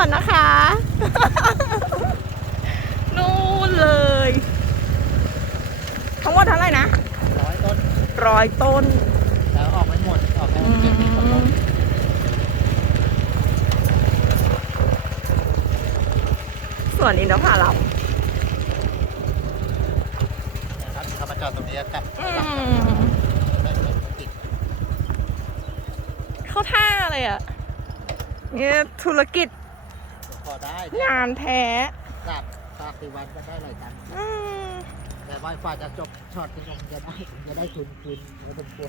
วนนะคะ นู่นเลย ทั้งหมดเท่าไหร่นะร้อยต้นร้อยต้นแต่ออกไม่หมด ออกแค่เจ็ดสิบกว่าต้นส่วนอินทผลัมนะครับเขามาจอดตรงนี้กลับอืกลับมไม่ไม่ไม่ติดเข้าท่าเลยอะเนี่ยธุรกิจ พอได้งานแท้สามสามสี่วันก็ได้หลายตังค์อืมแต่ว่าฝ่าจะจบช็อตที่ผมจะได้ผมจะได้ทุนคืนแล้วเป็นตัว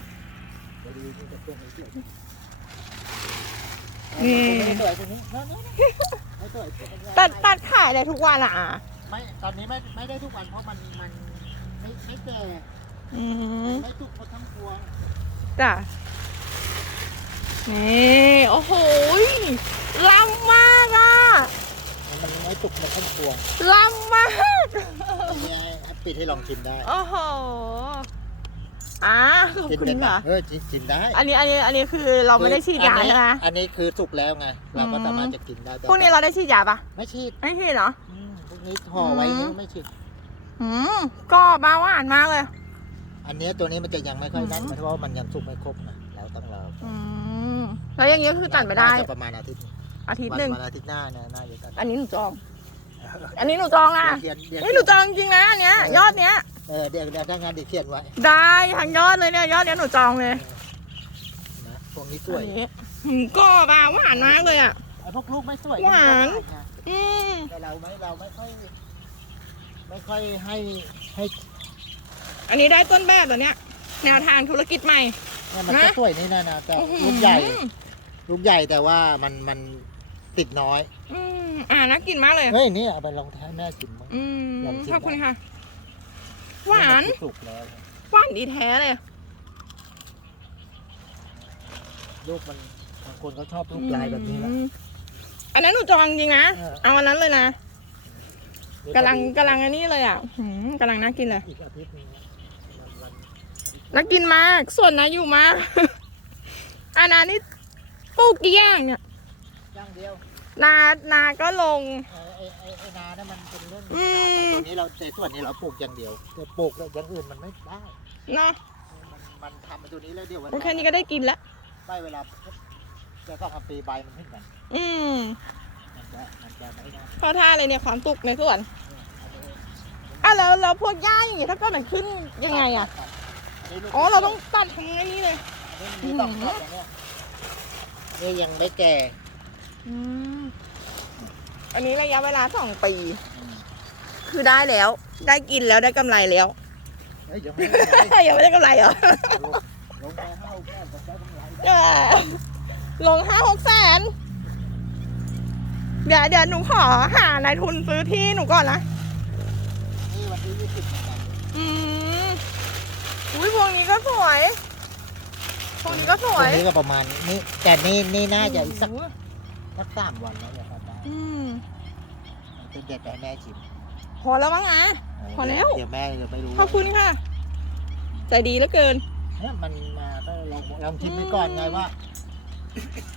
จะดีที่จะเพื่อนเพื่อนนี่ไม่สวยตรงนี้นั่นนั่นไม่สวยตัดตัดขายได้ทุกวันอะอะไม่ตอนนี้ไม่ไม่ได้ทุกวันเพราะมันมันไม่ไม่แก่อืมไม่ทุกคนทั้งพวงจ้ะนี่ โอ้โหยล้ำมากอะ มันไม่ตุกมันทั้งพวงล้ำมากอันนี้ให้ปิดให้ลองชิมได้โอ้โหอ่าขอบกินคุณได้ไหมค่ะเออชิมชิมได้อันนี้อันนี้อันนี้คือเราไม่ได้ฉีดยาอันนี้ใช่ไหมอันนี้คือสุกแล้วไง เราก็อืมสามารถจะกินได้แต่พวกนี้เราได้ฉีดยาปะไม่ฉีดไม่ฉีดเหรออืมพวกนี้ห่อไว้อืมไม่ฉีดอืมก็บาหวานมากเลย อันนี้ตัวนี้มันจะยังไม่ค่อยนั่นอืมเพราะว่ามันยังสุกไม่ครบนะเราต้องรออืมแล้วอย่างเงี้ยคือตัดไม่ได้น่าจะประมาณอาทิตย์อาทิตย์วันหนึ่งวันอาทิตย์หน้าเนี่ยน่าจะตัดอันนี้หนูจอง อันนี้หนูจองอะเขียนเขียนนี่หนูจองจริงนะอันเนี้ยยอดเนี้ย เออเดี๋ยวเดี๋ยวถ้างานเดี๋ยวเขียนไว้ได้ทั้งยอดเลยเนี่ยยอดเนี้ยหนูจองเลยนะพวกนี้สวยอันนี้หืมก็บาหวานมากเลยอะ ไอ้พวกลูกไม่สวยหวานก็ได้นะอืมแต่เราไม่เราไม่ค่อย ไม่ค่อยให้ให้อันนี้ได้ต้นแบบแล้วเนี้ยแนวทางธุรกิจใหม่ เนี่ยมันนะก็สวยนี่นะนะแต่อื้อหือลูกใหญ่ ลูกใหญ่แต่ว่ามันมันติดน้อย อืม อ่าน่ากินมากเลย เฮ้ยนี่เอาไปลองท้ายแม่ชิมมั้ง อืมลองชิม ขอบคุณได้ค่ะ หวานมัสุกแล้วหวานดีแท้เลย ลูกมันบางคนเขาชอบลูกลายแบบนี้แหละ อืมอันนั้นหนูจองจริงนะ เออ เอาอันนั้นเลยนะนี่กำลังพอดีกำลังอันนี้เลยอะหืมกำลังน่ากินเลย อีกอาทิตย์หนึงนะวันวันน่ากินมาก ส่วนนะอยู่มาก อันนั้นนี่ปลูกกี่อย่างเนี่ย ย่างเดียวนานาก็ลงเออไอ้ไอ้ไอ้นาเนี่ยมันเป็นเรื่องอืมแต่ตัวนี้เราในส่วนนี้เราปลูกอย่างเดียวแต่ปลูกแล้วอย่างอื่นมันไม่ได้ เนาะมันมันทำเป็นตัวนี้แล้วเดี๋ยวเวลาโอเคนี้ก็ได้กินละใบเวลาจะต้องทำปีใบมันขึ้นกันอืมมันจะมันจะไม่ได้เข้าท่าเลยเนี่ยความตุกในส่วนอะแล้วแล้วพวกหญ้าอย่างงี้ถ้าเกิดมันขึ้นยังไงอะอ๋อเราต้องตัดทั้งไอ้นี้เลยมีต้องรอบอย่างเนี้ยนี่ยังไม่แก่ อืมอันนี้ระยะเวลาสองปี คือได้แล้ว ได้กินแล้วได้กำไรแล้วเฮ้ยยังไม่ได้ยังไม่ได้กำไรเหรอ ลงไปห้าแก้วก็ได้กำไรเออลงห้าหกแสน เดี๋ยวเดี๋ยวหนูขอหานายทุนซื้อที่หนูก่อนนะ นี่วันที่ยี่สิบเหมือนกันอืมอุ้ยพวงนี้ก็สวย พวงนี้ก็สตวรยงนี้ก็ประมาณนี้ แต่นี่นี่น่าจะอีกสักโโห สักสามวันแล้วเนี่ยครับได้อืมเป็นเด็ดแต่แม่ชิมพอแล้วมั้งนะพอแล้ว เดี๋ยวแม่จะไม่รู้ขอบคุณค่ะ ใจดีเหลือเกินเนี่ยมันมาก็ลองลองชิมไปก่อนไงว่า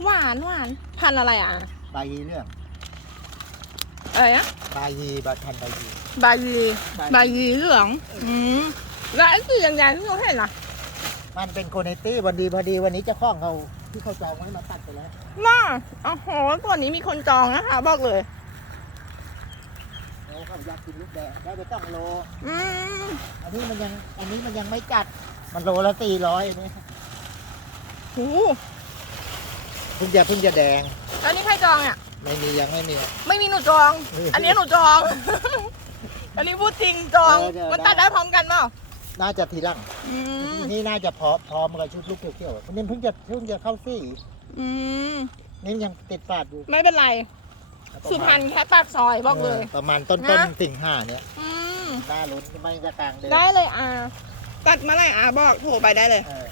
หวานหวานพันธุ์อะไรอะใบยีเรื่องอะไรนะใบยีบัตรทันใบยีใบยีใบยีเหลือง อืมแล้วไอ้สีแดงๆที่เราเห็นล่ะ มันเป็นโคเนตี้วันดีพอดีวันนี้เจ้าของเขา ที่เขาจองไว้มาตัดไปแล้วน่าโอ้โหตัวนี้มีคนจองนะคะ บอกเลย โอ้เขาอยากกินลูกแดงได้ไปต้องโล อืมอันนี้มันยัง อันนี้มันยังไม่จัด มันโลละสี่ร้อยนี่โหเพิ่งจะเพิ่งจะแดงแล้วนี่ใครจองอะ ไม่มียังไม่มี ไม่มีหนูจองเอออัอันนี้หนูจอง อันนี้พูดจริงจอง เออเดี๋ยว มันตัดได้พร้อมกันเปล่า น่าจะทีหลัง อืมนี่น่าจะพร้อมพร้อมกับชุดลูกเกี่ยวๆนี่เพิ่งจะเพิ่งจะเข้าสี่อืมนี่ยังติดฝาดอยู่ไม่เป็นไร สุพรรณแค่ปากซอยบอกเลย ประมาณต้นต้นนะ สิงหาเนี่ยอืมหน้าลุ้นไม่จะกลางเดือนได้เลยอ่าตัดเมื่อไหร่อ่าบอกโทรไปได้เลยเออ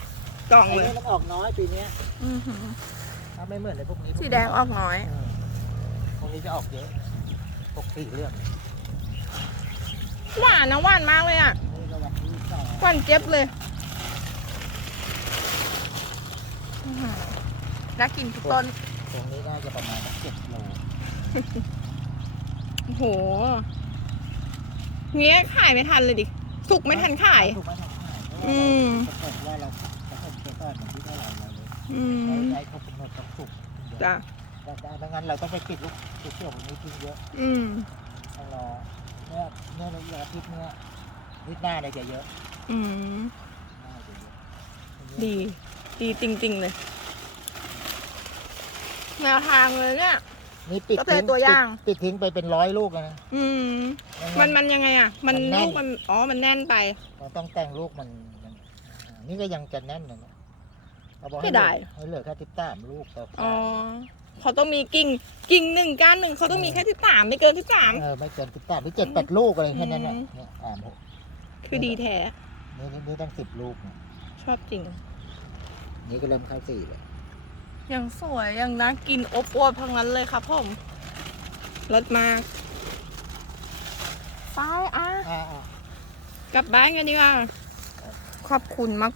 จองไอ้เลยนี่มันออกน้อยปีเนี้ยอื้อหือถ้าไม่เหมือนในพวกนี้สีแดงออกน้อย เออพวกนี้จะออกเยอะปกติเรื่องหวานนะหวานมากเลยอะนี่ก็วัน ที่สองหวานเจี๊ยบเลยอื้อหือน่ากินทุกต้น ตรงนี้น่าจะประมาณเจ็ดโลโอ้โห เงี้ยขายไม่ทันเลยดิ สุกไม่ทันขาย ถูกไหมทำขายอืมถ้าเกิดว่าเราจะเพิ่มเกสรมันที่เท่าไหร่เราเลยอืม ใช้ใช้ครบกำหนดต้องสุกจ้ะแต่แต่ไม่งั้นเราต้องไปปิดลูกเชื่อมนี้ทิ้งเยอะอืม ต้องรอเมื่อเมื่อเราเหลืออาทิตย์เมื่ออาทิตย์หน้าเนี่ยจะเยอะ อืมหน้าจะเยอะดี ดีจริง ๆ เลย แนวทางเลยเนี่ย นี่ปิดก็เป็นทิ้งตัวอย่าง ปิดปิดทิ้งไปเป็นร้อยลูกแล้วนะอืม มันมันยังไงอะ มันมันแน่นลูกมัน อ๋อ มันแน่นไป เราต้องแต่งลูกมันมันอ่านี่ก็ยังจะแน่นเลยนะเราบอกไม่ให้เหลืได้อให้เหลือแค่ติดตามลูกต่ออ๋อ เขาต้องมีกิ่ง กิ่งหนึ่งก้านหนึ่งเขาต้องมีแค่ที่สามไม่เกินที่สาม เออไม่เกินติดตามหรือเจ็ดแปดลูกอะไรแค่นั้นแหละอืม เนี่ยสามหกคือดีแท้ นี่นี่นี่ตั้งสิบลูกนะชอบจริง นี่ก็เริ่มเข้าสี่เลยยังสวยยังน่ากินอบอวบทั้งนั้นเลยครับผมรสมากไปอะอ่าอ่ากลับบ้านกันดีกว่าขอบคุณมาก